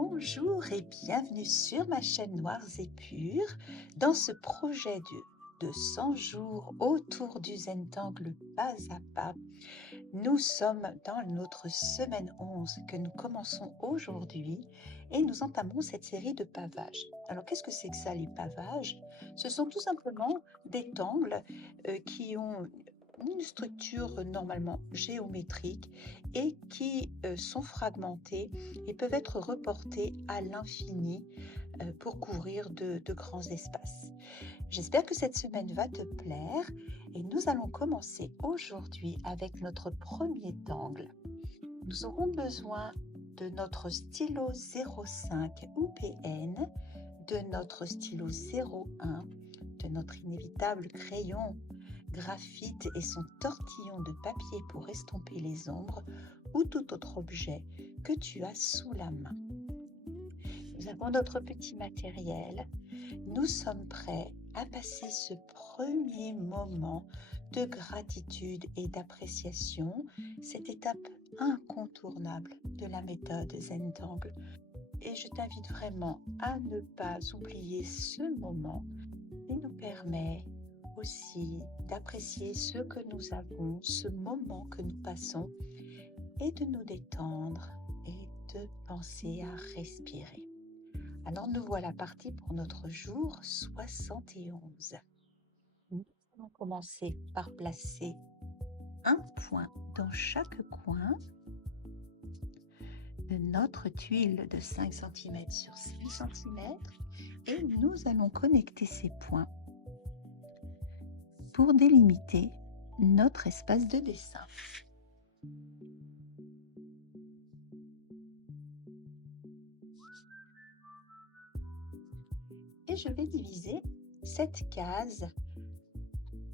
Bonjour et bienvenue sur ma chaîne Noirs et Purs dans ce projet de 100 jours autour du Zentangle pas à pas. Nous sommes dans notre semaine 11 que nous commençons aujourd'hui et nous entamons cette série de pavages. Alors qu'est-ce que c'est que ça, les pavages? Ce sont tout simplement des tangles qui ont une structure normalement géométrique et qui sont fragmentés et peuvent être reportés à l'infini pour couvrir de grands espaces. J'espère que cette semaine va te plaire et nous allons commencer aujourd'hui avec notre premier tangle. Nous aurons besoin de notre stylo 05 UPN, de notre stylo 01, de notre inévitable crayon graphite et son tortillon de papier pour estomper les ombres ou tout autre objet que tu as sous la main. Nous avons notre petit matériel. Nous sommes prêts à passer ce premier moment de gratitude et d'appréciation, cette étape incontournable de la méthode Zentangle. Et je t'invite vraiment à ne pas oublier ce moment qui nous permet aussi d'apprécier ce que nous avons, ce moment que nous passons et de nous détendre et de penser à respirer. Alors nous voilà partis pour notre jour 71. Nous allons commencer par placer un point dans chaque coin de notre tuile de 5 cm sur 5 cm et nous allons connecter ces points pour délimiter notre espace de dessin. Et je vais diviser cette case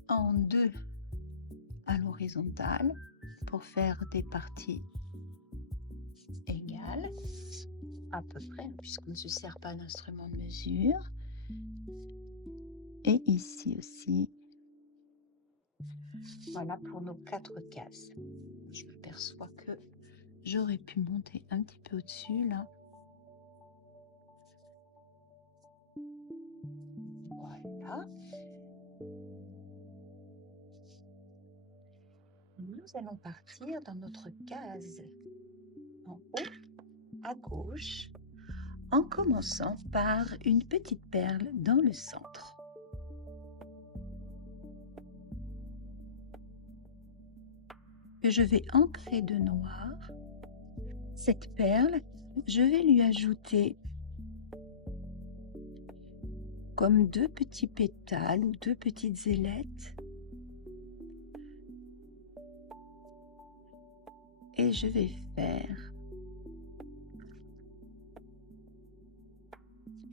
en deux à l'horizontale pour faire des parties égales, à peu près, puisqu'on ne se sert pas d'instrument de mesure. Et ici aussi. Voilà pour nos 4 cases. Je m'aperçois que j'aurais pu monter un petit peu au-dessus là. Voilà. Nous allons partir dans notre case en haut à gauche en commençant par une petite perle dans le centre. Que je vais ancrer de noir. Cette perle, je vais lui ajouter comme 2 petits pétales ou 2 petites ailettes. Et je vais faire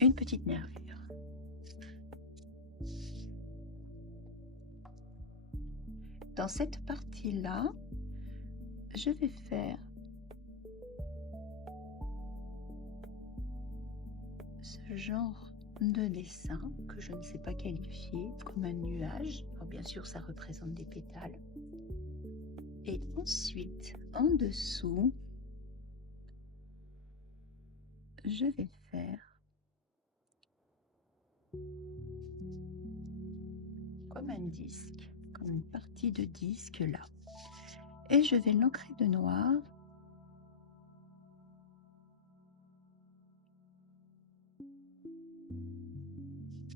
une petite nervure. Dans cette partie-là, je vais faire ce genre de dessin que je ne sais pas qualifier comme un nuage. Alors bien sûr, ça représente des pétales. Et ensuite, en dessous, je vais faire comme un disque, comme une partie de disque là. Et je vais l'ancrer de noir.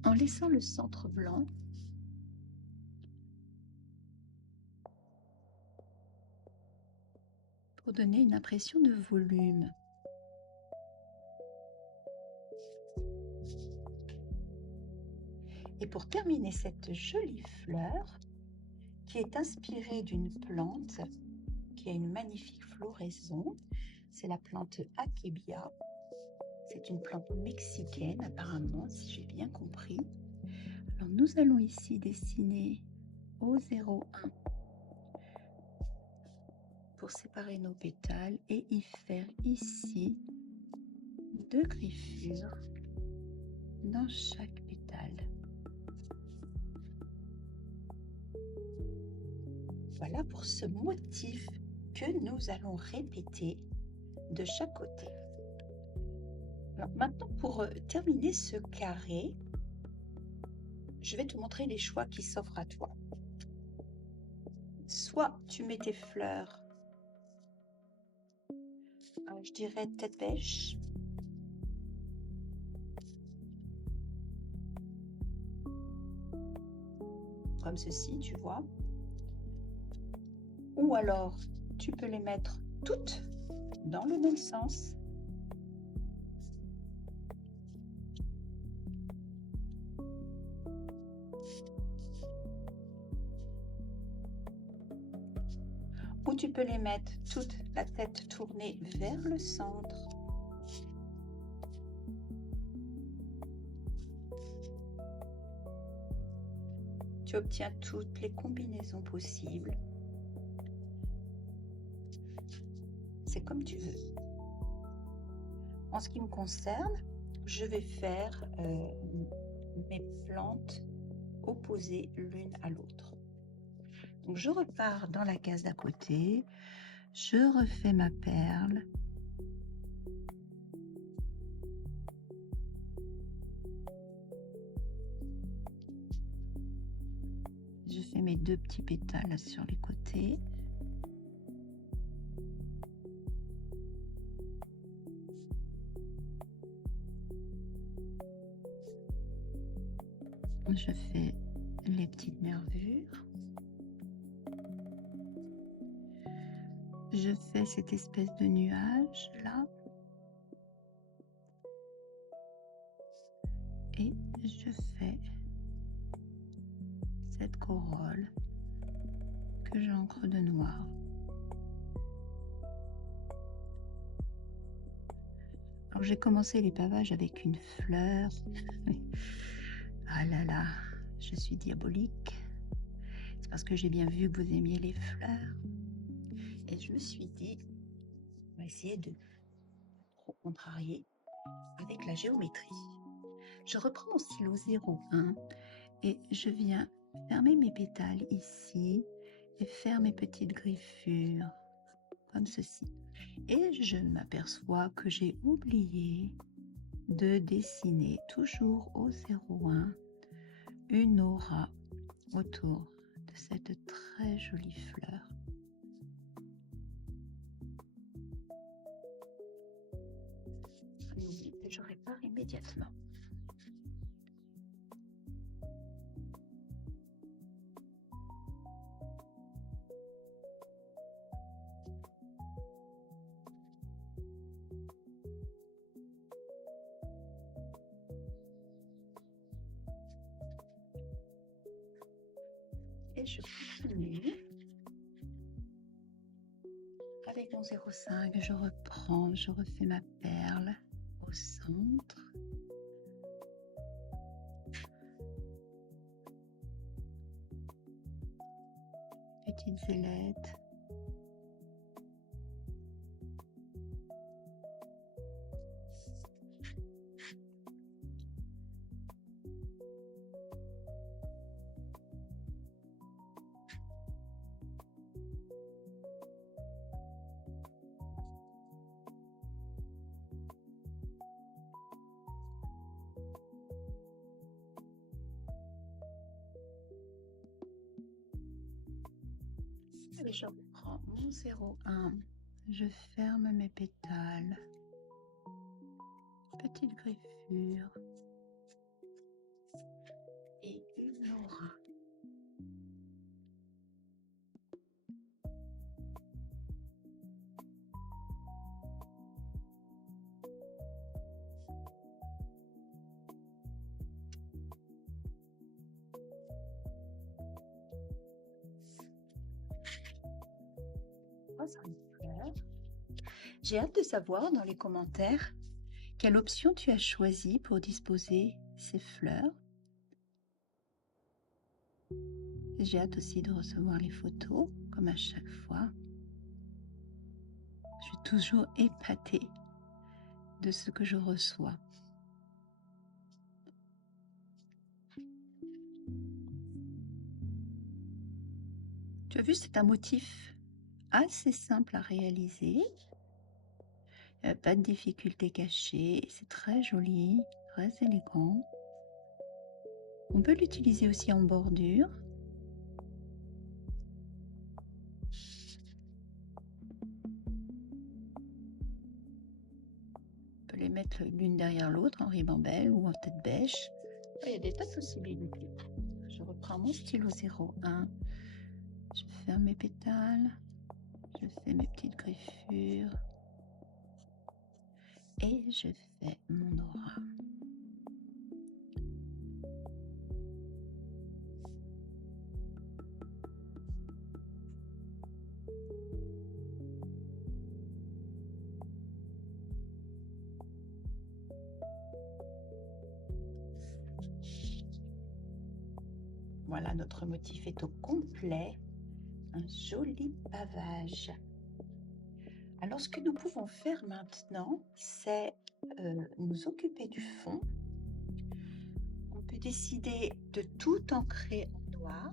En laissant le centre blanc. Pour donner une impression de volume. Et pour terminer cette jolie fleur, qui est inspirée d'une plante qui a une magnifique floraison, c'est la plante Akebia. C'est une plante mexicaine apparemment, si j'ai bien compris. Alors nous allons ici dessiner au 0,1 pour séparer nos pétales et y faire ici 2 griffures dans chaque pétale. Voilà pour ce motif que nous allons répéter de chaque côté. Alors maintenant, pour terminer ce carré, je vais te montrer les choix qui s'offrent à toi. Soit tu mets tes fleurs, je dirais tête bêche, comme ceci, tu vois. Ou alors, tu peux les mettre toutes dans le même sens. Ou tu peux les mettre toute la tête tournée vers le centre. Tu obtiens toutes les combinaisons possibles. C'est comme tu veux. En ce qui me concerne, je vais faire mes plantes opposées l'une à l'autre. Donc je repars dans la case d'à côté, je refais ma perle. Je fais mes deux petits pétales sur les côtés. Je fais les petites nervures. Je fais cette espèce de nuage là. Et je fais cette corolle que j'encre de noir. Alors j'ai commencé les pavages avec une fleur. Ah là là, je suis diabolique. C'est parce que j'ai bien vu que vous aimiez les fleurs. Et je me suis dit, on va essayer de trop contrarier avec la géométrie. Je reprends mon stylo 01 et je viens fermer mes pétales ici et faire mes petites griffures comme ceci. Et je m'aperçois que j'ai oublié de dessiner toujours au 01 une aura autour de cette très jolie fleur. N'oublie que je répare immédiatement. Et je continue avec mon 05, je reprends, je refais ma perle au centre. Petite ailette. Et je reprends mon 01, je ferme mes pétales, petite griffure et une aura. J'ai hâte de savoir dans les commentaires quelle option tu as choisi pour disposer ces fleurs. J'ai hâte aussi de recevoir les photos, comme à chaque fois. Je suis toujours épatée de ce que je reçois. Tu as vu, c'est un motif assez simple à réaliser. Pas de difficulté cachée, c'est très joli, très élégant. On peut l'utiliser aussi en bordure. On peut les mettre l'une derrière l'autre en ribambelle ou en tête bêche. Il y a des tas de possibilités. Je reprends mon stylo 01. Je ferme mes pétales. Je fais mes petites griffures. Et je fais mon aura. Voilà, notre motif est au complet. Un joli pavage. Alors, ce que nous pouvons faire maintenant, c'est nous occuper du fond. On peut décider de tout ancrer en noir.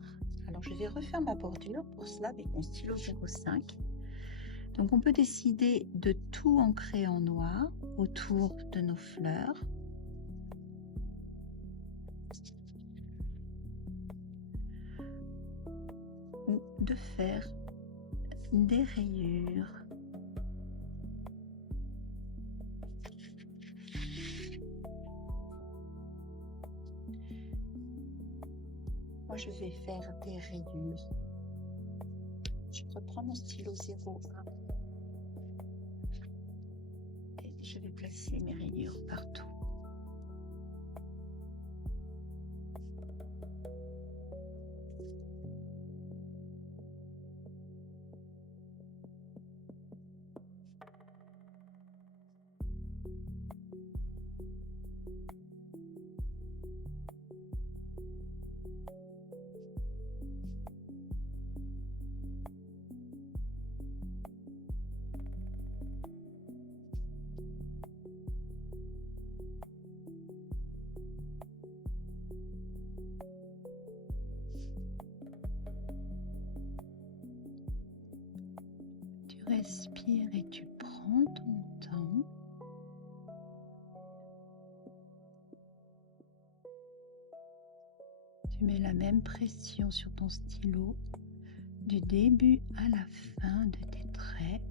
Alors, je vais refaire ma bordure pour cela avec mon stylo 05. Donc, on peut décider de tout ancrer en noir autour de nos fleurs. Ou de faire des rayures. Moi, je vais faire des rayures. Je reprends mon stylo 01 et je vais placer mes rayures partout. Tu respires et tu prends ton temps. Tu mets la même pression sur ton stylo du début à la fin de tes traits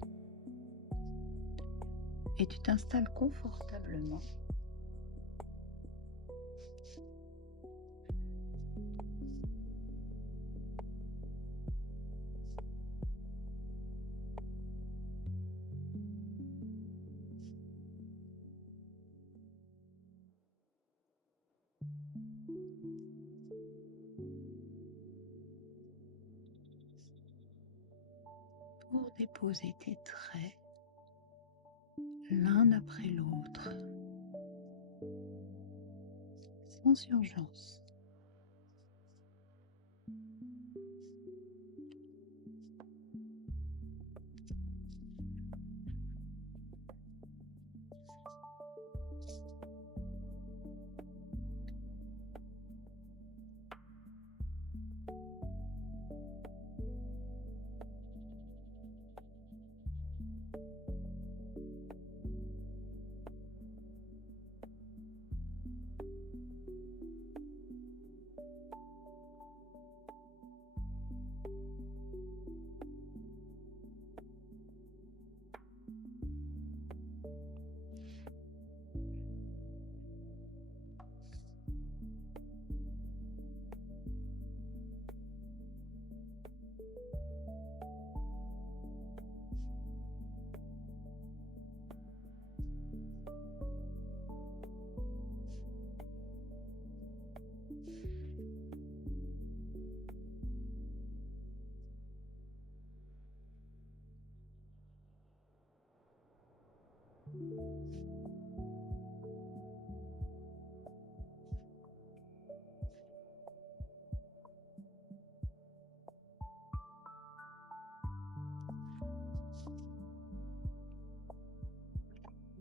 et tu t'installes confortablement. Pour déposer tes traits l'un après l'autre, sans urgence.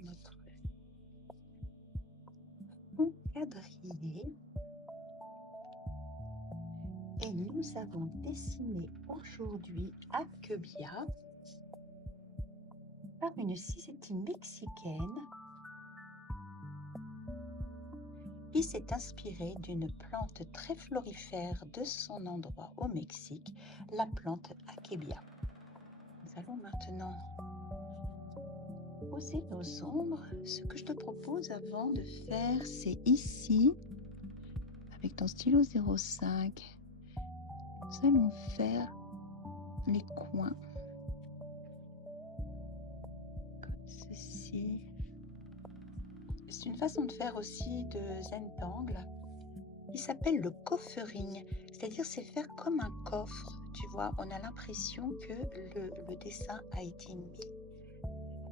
Notre fond quadrillé. Et nous avons dessiné aujourd'hui Akebia. par une cisétie mexicaine qui s'est inspirée d'une plante très florifère de son endroit au Mexique, la plante Akebia. Nous allons maintenant poser nos ombres. Ce que je te propose avant de faire, c'est ici, avec ton stylo 05, nous allons faire les coins comme ceci. C'est une façon de faire aussi de Zentangle qui s'appelle le coffering, c'est-à-dire c'est faire comme un coffre, tu vois, on a l'impression que le dessin a été mis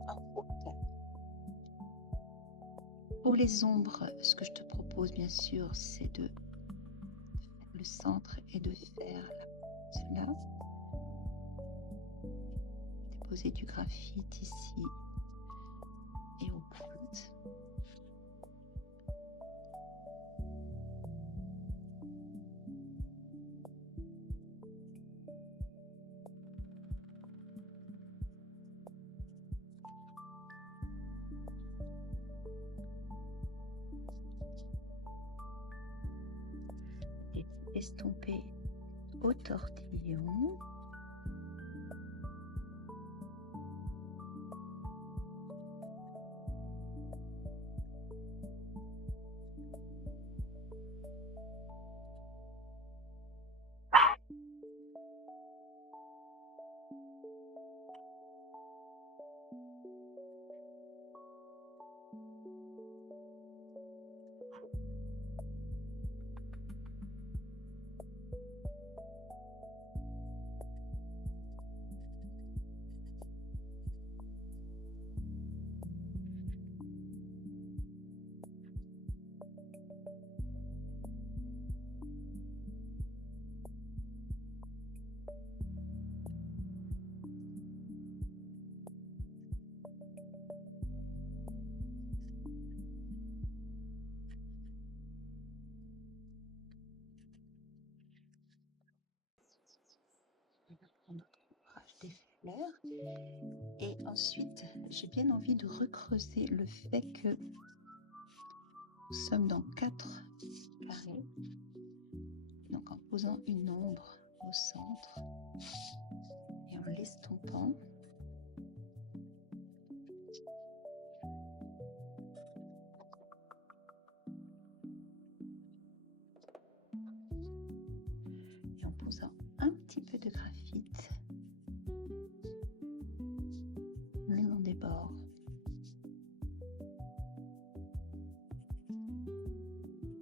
en hauteur. Pour les ombres, ce que je te propose bien sûr, c'est de faire le centre et de faire cela. Déposer du graphite ici et aux pointes. Et estomper au tortillon. On va prendre notre ombrage des fleurs. Et ensuite, j'ai bien envie de recreuser le fait que nous sommes dans 4 carrés. Donc en posant une ombre au centre et en l'estompant. Et en posant un petit peu de graphite le long des bords.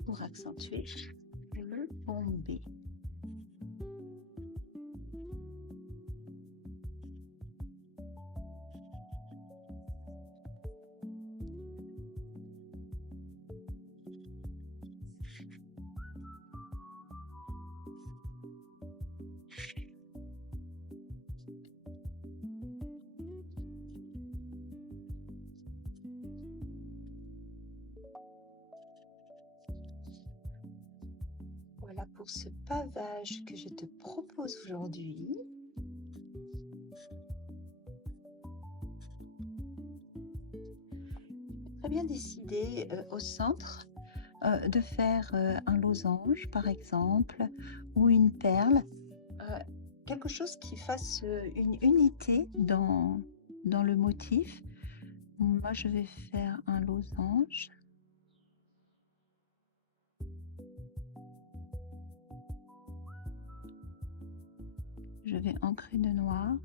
Pour accentuer le bombé. Voilà pour ce pavage que je te propose aujourd'hui. Très bien décidé au centre de faire un losange par exemple ou une perle, quelque chose qui fasse une unité dans le motif. Moi je vais faire un losange. Je vais ancrer de noir.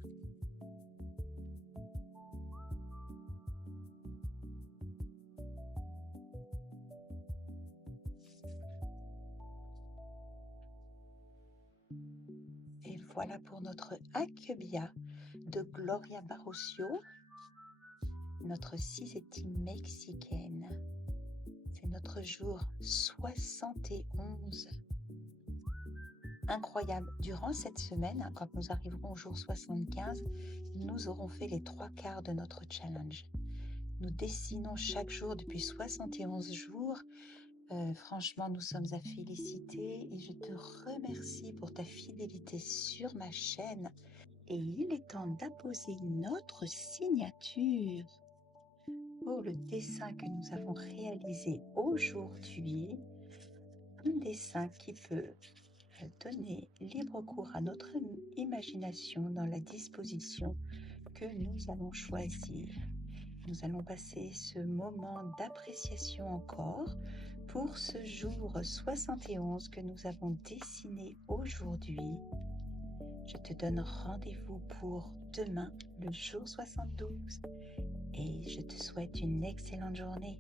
Et voilà pour notre Akebia de Gloria Barrocio, notre cisétie mexicaine. C'est notre jour 71. Incroyable. Durant cette semaine, quand nous arriverons au jour 75, nous aurons fait les 3/4 de notre challenge. Nous dessinons chaque jour depuis 71 jours. Franchement, nous sommes à féliciter et je te remercie pour ta fidélité sur ma chaîne. Et il est temps d'apposer notre signature pour le dessin que nous avons réalisé aujourd'hui. Un dessin qui peut donner libre cours à notre imagination dans la disposition que nous allons choisir. Nous allons passer ce moment d'appréciation encore pour ce jour 71 que nous avons dessiné aujourd'hui. Je te donne rendez-vous pour demain, le jour 72, et je te souhaite une excellente journée.